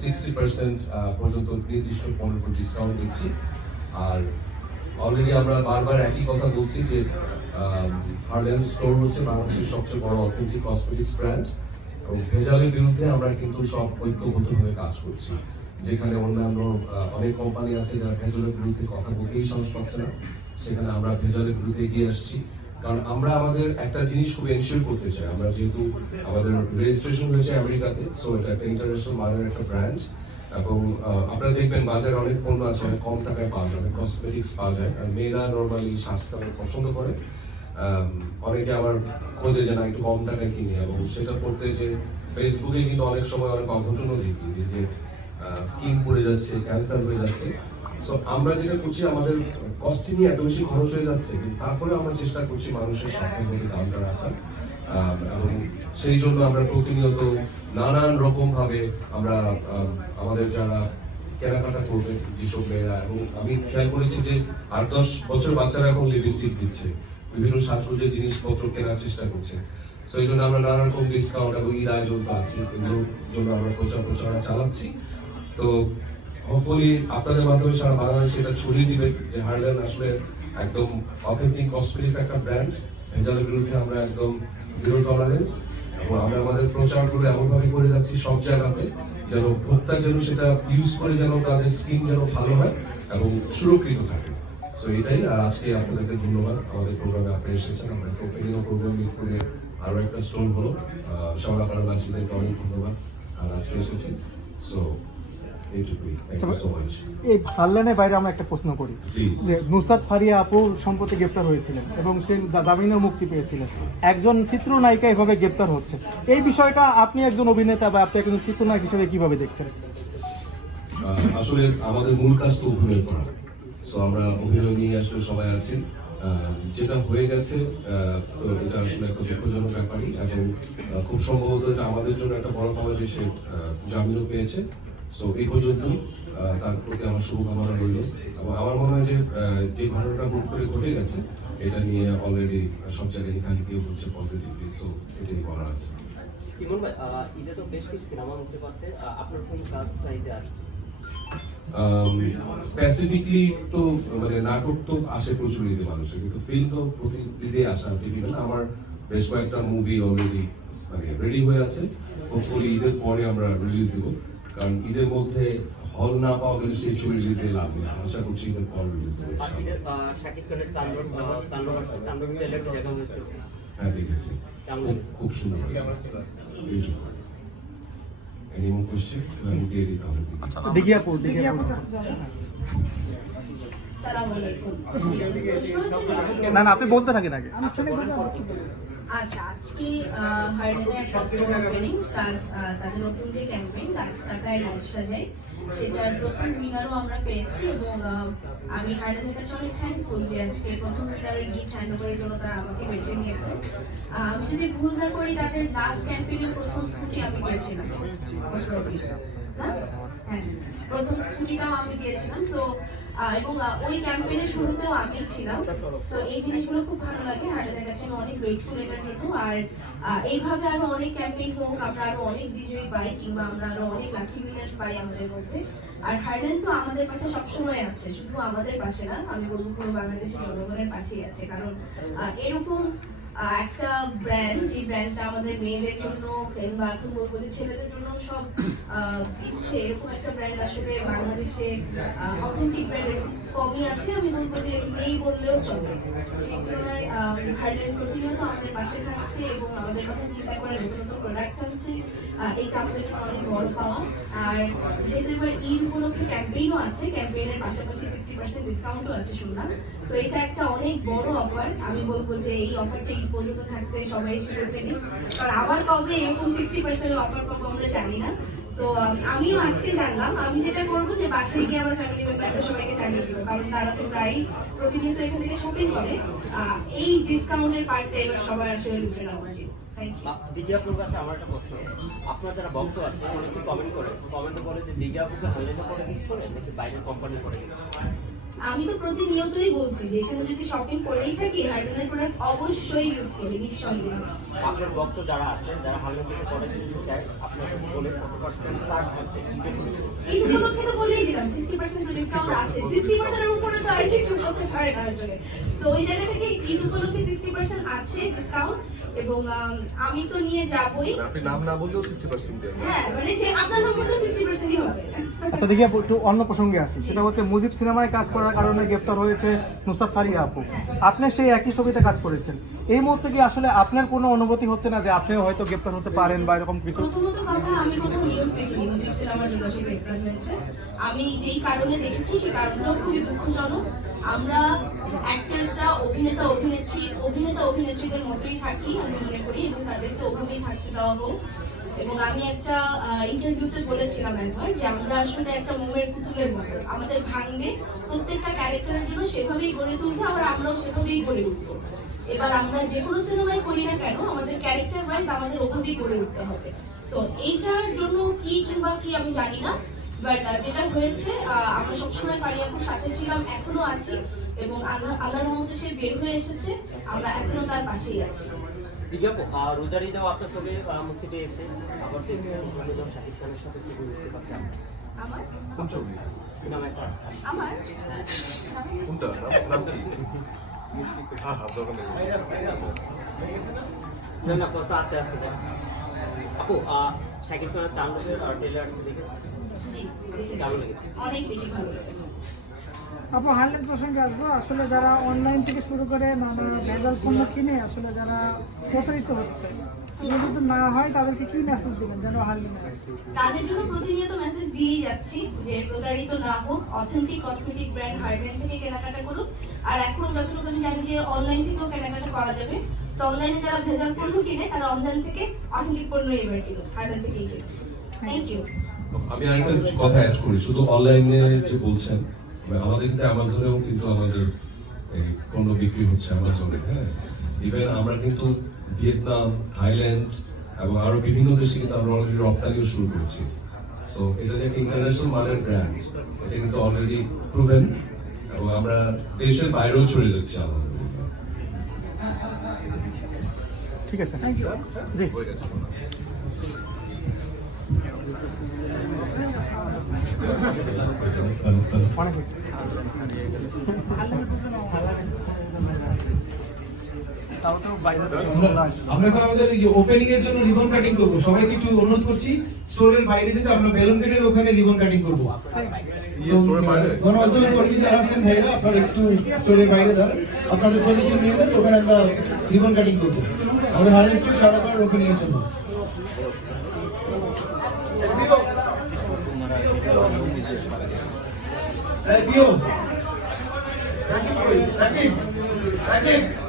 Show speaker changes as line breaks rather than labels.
Sixty percent পর্যন্ত নির্দিষ্ট পণ্য ডিসকাউন্ট দিচ্ছি। আর অলরেডি আমরা বারবার একই কথা বলছি যে হার্লেন স্টোর হচ্ছে বাংলাদেশের সবচেয়ে বড় অথেন্টিক কসমেটিক্স ব্র্যান্ড এবং ভেজালের বিরুদ্ধে আমরা কিন্তু সব ঐক্যবদ্ধভাবে কাজ করছি। যেখানে অন্যান্য অনেক কোম্পানি আছে যারা ভেজালের বিরুদ্ধে কথা বলতেই সাহস পাচ্ছে না। সেখানে আমরা ভেজালের বিরুদ্ধে এগিয়ে আসছি। কারণ আমরা আমাদের একটা জিনিস খুব এনশিওর করতে চাই। আমরা যেহেতু আমাদের রেজিস্ট্রেশন হয়েছে আমেরিকাতে সো এটা একটা ইন্টারন্যাশনাল মানের একটা ব্র্যান্ড এবং আপনারা দেখবেন বাজারে অনেক পণ্য আছে, অনেক কম টাকায় পাওয়া যায় কসমেটিক্স পাওয়া যায়। আর মেয়েরা নর্মালি স্বাস্থ্য অনেক পছন্দ করে। অনেকে আবার খোঁজে যে না, একটু কম টাকায় কিনে। এবং সেটা করতে যে ফেসবুকে কিন্তু অনেক সময় অনেক অঘটনও দেখি যে স্কিন পড়ে যাচ্ছে ক্যান্সার হয়ে যাচ্ছে। সো আমরা যেটা করছি, আমাদের কস্টিংই এত বেশি খরচ হয়ে যাচ্ছে, কিন্তু তারপরে আমরা চেষ্টা করছি মানুষের স্বাস্থ্যের দামটা রাখার। এবং সেই জন্য আমরা প্রতিনিয়ত নানান রকম ভাবে আমরা আমাদের যারা কেনাকাটা করবে, যেসব মেয়েরা, এবং আমি খেয়াল করেছি যে আট দশ বছর বাচ্চারা এখন লিপস্টিক দিচ্ছে, বিভিন্ন সাজগোজের জিনিসপত্র কেনার চেষ্টা করছে। এই জন্য আমরা নানা রকম ডিসকাউন্ট এবং ঈদ আয়োজন তো আছে এগুলোর জন্য আমরা প্রচার প্রচারণা চালাচ্ছি। তো হোপফুলি আপনাদের মাধ্যমে সারা বাংলাদেশে এটা ছড়িয়ে দিবে যে হার্লেন আসলে একদম অথেন্টিক কসমেটিক্স একটা ব্র্যান্ড ভেজালের বিরুদ্ধে আমরা একদম জিরো টলারেন্স এবং আমরা আমাদের প্রচারগুলো এমনভাবে করে যাচ্ছি সব জায়গাতে যেন ভোক্তা যেন সেটা ইউজ করে যেন তাদের স্কিন যেন ভালো হয় এবং সুরক্ষিত থাকে। সো এটাই, আর আজকে আপনাদেরকে ধন্যবাদ। আমাদের প্রোগ্রামে আপনি এসেছেন, আমরা ওপেনিং প্রোগ্রাম মিট করে আরও একটা স্টোন হলো। শ্যামলাপাড়াবাসীদেরকে অনেক ধন্যবাদ। আর আজকে এসেছেন সো
এই হারলেনের বাইরে আমরা একটা প্রশ্ন করি। যে নুসরাত ফারিয়া আপু সম্প্রতি গ্রেপ্তার হয়েছিলেন এবং সে জামিনেও মুক্তি পেয়েছিলেন। একজন চিত্রনায়িকা এভাবে গ্রেপ্তার হচ্ছে। এই বিষয়টা আপনি একজন অভিনেতা বা আপনি একজন চিত্রনায়ক হিসেবে কীভাবে দেখছেন?
আসলে আমাদের মূল কাজ তো অভিনয় করা। সো আমরা অভিনয় নিয়ে আসলে সবাই আছি। যেটা হয়ে গেছে তো এটা আসলে একটা দুঃখজনক ব্যাপারই। এবং খুব সম্ভবত এটা আমাদের জন্য একটা বড় পাওয়া যে সে জামিনও পেয়েছে। সো এই পর্যন্ত তার প্রতি আমার শুভকামনা রইল। এবং আমার মনে হয় যে যে ঘটনাটা হুট করে ঘটে গেছে এটা নিয়ে অলরেডি সব জায়গায় এখানে কেউ হচ্ছে পজিটিভলি সো এটাই বলা আছে।
ইমন ভাই ঈদে তো বেশ কিছু সিনেমা মুক্তি পাচ্ছে আপনার কোন কাজটা ঈদে আসছে?
স্পেসিফিকলি তো মানে নাটক তো আসে প্রচুর ঈদে মানুষের কিন্তু ফিল্ম তো প্রতি ঈদে আসা টিপিক্যাল আমার বেশ কয়েকটা মুভি অলরেডি মানে রেডি হয়ে আছে। হোপফুলি ঈদের পরে আমরা রিলিজ দেব। কারণ ঈদের মধ্যে হল না পাওয়া গেলে সেই ছবি রিলিজ দিয়ে লাভ নেই। আশা করছি ঈদের পর রিলিজ দেবো হ্যাঁ দেখেছি। খুব- সুন্দর আমি দিয়ে দিতে হবে
সালামু আলাইকুম।
না না আপনি বলতে থাকেন আগে।
আচ্ছা আজকে তাদের নতুন যে ক্যাম্পেইন টাকায় সেটার প্রথম আমরা পেয়েছি এবং আমি কাছে থ্যাঙ্কফুল যে আজকে প্রথম গিফট জন্য বেছে নিয়েছে। আমি যদি ভুল না করি, তাদের লাস্ট ক্যাম্পেইনের প্রথম স্কুটি আমি দিয়েছিলাম। হ্যাঁ প্রথম স্কুটিটাও আমি দিয়েছিলাম। সো এবং ওই ক্যাম্পেইনের শুরুতেও আমি ছিলাম। তো এই জিনিসগুলো খুব ভালো লাগে। হার্ডেনের কাছে আমি অনেক গ্রেটফুল এটার জন্য। আর এইভাবে আরও অনেক ক্যাম্পেইন হোক, আমরা আরও অনেক বিজয়ী পাই, কিংবা আমরা আরও অনেক লাকি উইনার্স পাই আমাদের মধ্যে। আর হার্ডেন তো আমাদের পাশে সবসময় আছে, শুধু আমাদের পাশে না, আমি বলব পুরো বাংলাদেশের জনগণের পাশেই আছে। কারণ এরকম একটা ব্র্যান্ড যে ব্র্যান্ডটা আমাদের মেয়েদের জন্য কিংবা এখন বলব, যে ছেলেদের জন্য সব দিচ্ছে, এরকম একটা ব্র্যান্ড আসলে বাংলাদেশে অথেন্টিক ব্র্যান্ড কমই আছে। আমি বলব যে নেই বললেও চলে। সেই তুলনায় হার্ডেন প্রতিনিয়ত আমাদের পাশে থাকছে এবং আমাদের কথা চিন্তা করে নতুন নতুন প্রোডাক্টস আনছে এটা আমাদের জন্য অনেক বড় পাওয়া। আর যেহেতু এবার ঈদ উপলক্ষে ক্যাম্পেইনও আছে ক্যাম্পেইনের পাশাপাশি সিক্সটি পার্সেন্ট ডিসকাউন্টও আছে, শুনলাম। সো এটা একটা অনেক বড় অফার আমি বলব যে এই অফারটা ঈদ পর্যন্ত থাকতে সবাই করে। ফেলি কারণ আবার কবে এরকম সিক্সটি পার্সেন্ট অফার পাবো আমরা জানি না। সো আমিও আজকে জানলাম, আমি যেটা করব যে বাসায় গিয়ে আমার ফ্যামিলি মেম্বারদের সবাইকে জানিয়ে দিব, কারণ তারা তো প্রায় প্রতিনিয়ত এখান থেকে শপিং করে। এই ডিসকাউন্টের পার্টটা এবার সবার আসলে লুফে নেওয়া উচিত।
আপনার যারা ভক্ত আছে অনেকে?
আমি তো প্রতিনিয়তই বলছি যে এখানে যদি শপিং করেই থাকি হার্ডেনের প্রোডাক্ট অবশ্যই ইউজ করি নিঃসন্দেহে।
আপনার ভক্ত যারা আছে যারা হাইলাইট থেকে করে নিতে চায় আপনাকে বলে কত পার্সেন্ট ছাড় ঈদের
ঈদ উপলক্ষে তো বলেই দিলাম সিক্সটি পার্সেন্ট ডিসকাউন্ট আছে। সিক্সটি পার্সেন্টের উপরে তো আর কিছু করতে পারে না আসলে। তো ওই জায়গা থেকে ঈদ উপলক্ষে সিক্সটি পার্সেন্ট আছে ডিসকাউন্ট এবং আমি তো নিয়ে যাবই।
আপনি নাম না বললেও ফিফটি পার্সেন্ট দেবেন
হ্যাঁ মানে যে আপনার নম্বরটা সিক্সটি পার্সেন্টই হবে।
আচ্ছা দেখি আপু একটু অন্য প্রসঙ্গে আসি। সেটা হচ্ছে মুজিব সিনেমায় কাজ করার কারণে গ্রেফতার হয়েছে নুসার ফারিয়া আপু। আপনি সেই একই ছবিতে কাজ করেছেন। এই মুহূর্তে কি আসলে আপনার কোনো অনুভূতি হচ্ছে না যে আপনিও হয়তো গ্রেফতার হতে পারেন বা এরকম কিছু?
প্রথমত কথা আমি কোথাও নিউজ দেখিনি। মুজিব সিনেমার জন্য সে গ্রেপ্তার হয়েছে। আমি যেই কারণে দেখেছি সেই কারণটাও খুবই দুঃখজনক। আমরা অভিনেতা, অভিনেত্রীদের মতোই থাকি আমি মনে করি এবং তাদেরকে ওভাবেই থাকতে দেওয়া হোক। এবং আমি একটা ইন্টারভিউতে বলেছিলাম একবার যে আমরা আসলে একটা মোমের পুতুলের মতো। আমাদের ভাঙবে প্রত্যেকটা ক্যারেক্টারের জন্য সেভাবেই গড়ে তুলবো, আবার আমরাও সেভাবেই গড়ে উঠবো। এবার আমরা যে কোনো সিনেমায় করি না কেন, আমাদের ক্যারেক্টার ওয়াইজ আমাদের ওভাবেই গড়ে উঠতে হবে। সো এইটার জন্য কি কিংবা কি আমি জানি না বাট যেটা হয়েছে আমরা সবসময় পারিয়াপুর সাথে ছিলাম, এখনও আছি। এবং আল্লাহ আল্লাহর মধ্যে সে বের হয়ে এসেছে। আমরা এখনও তার পাশেই আছি।
রোজার আপনার ছবি মুক্তি পেয়েছে। আবার পেয়েছে খানের সাথে ছবি মুক্তি পাচ্ছে
আমার?
কোন ছবি?
সিনেমা
আমার?
কোনটা? হ্যাঁ হ্যাঁ
না কথা আপু আহ, শাকিব খানের তাণ্ডবের ট্রেলার দেখেছি। লেগেছে?
অনেক বেশি ভালো লেগেছে।
আপু হান্ড্রেড প্রসঙ্গে আসব। আসলে যারা অনলাইন থেকে শুরু করে নানা ভেজাল পণ্য কিনে আসলে যারা প্রতারিত হচ্ছে যদি না হয় তাদেরকে কি মেসেজ দিবেন যেন না
তাদের জন্য প্রতিনিয়ত মেসেজ দিয়েই যাচ্ছি যে প্রতারিত না হোক অথেন্টিক কসমেটিক ব্র্যান্ড হার্ডব্র্যান্ড থেকে কেনাকাটা করুক। আর এখন যতটুকু আমি জানি যে অনলাইন থেকেও কেনাকাটা করা যাবে। তো অনলাইনে যারা ভেজাল পণ্য কিনে তারা অনলাইন থেকে অথেন্টিক পণ্য এবার কিনুক হার্ডব্র্যান্ড থেকেই কিনুক। থ্যাংক ইউ
আমি আরেকটা কথা অ্যাড করি। শুধু অনলাইনে যে বলছেন আমাদের কিন্তু অ্যামাজনেও কিন্তু আমাদের এই পণ্য বিক্রি হচ্ছে অ্যামাজনে হ্যাঁ? ইভেন আমরা কিন্তু ভিয়েতনাম থাইল্যান্ড এবং আরও বিভিন্ন দেশে কিন্তু আমরা অলরেডি রপ্তানিও শুরু করেছি। সো এটা যে একটা ইন্টারন্যাশনাল মানের ব্র্যান্ড এটা কিন্তু অলরেডি প্রুভেন এবং আমরা দেশের বাইরেও চলে যাচ্ছি আলহামদুলিল্লাহ
ঠিক আছে।
থ্যাংক ইউ
জি।
আমরা এখন আমাদের এই যে ওপেনিং এর জন্য রিবন কাটিং করব। সবাইকে একটু অনুরোধ করছি স্টোরের বাইরে যেতে আমরা বেলুন গেটের ওখানে রিবন কাটিং করব।
স্টোরের বাইরে।
গণমাধ্যমের কর্মী যারা আছেন ভাইরা আপনারা একটু স্টোরের বাইরে দাঁড়ান। আপনাদের পজিশন নিয়ে ওখানে আমরা রিবন কাটিং করব। আমাদের হার্ড স্টোর সারাবার ওপেনিং এর জন্য। добьемся. Раким, Раким, Раким.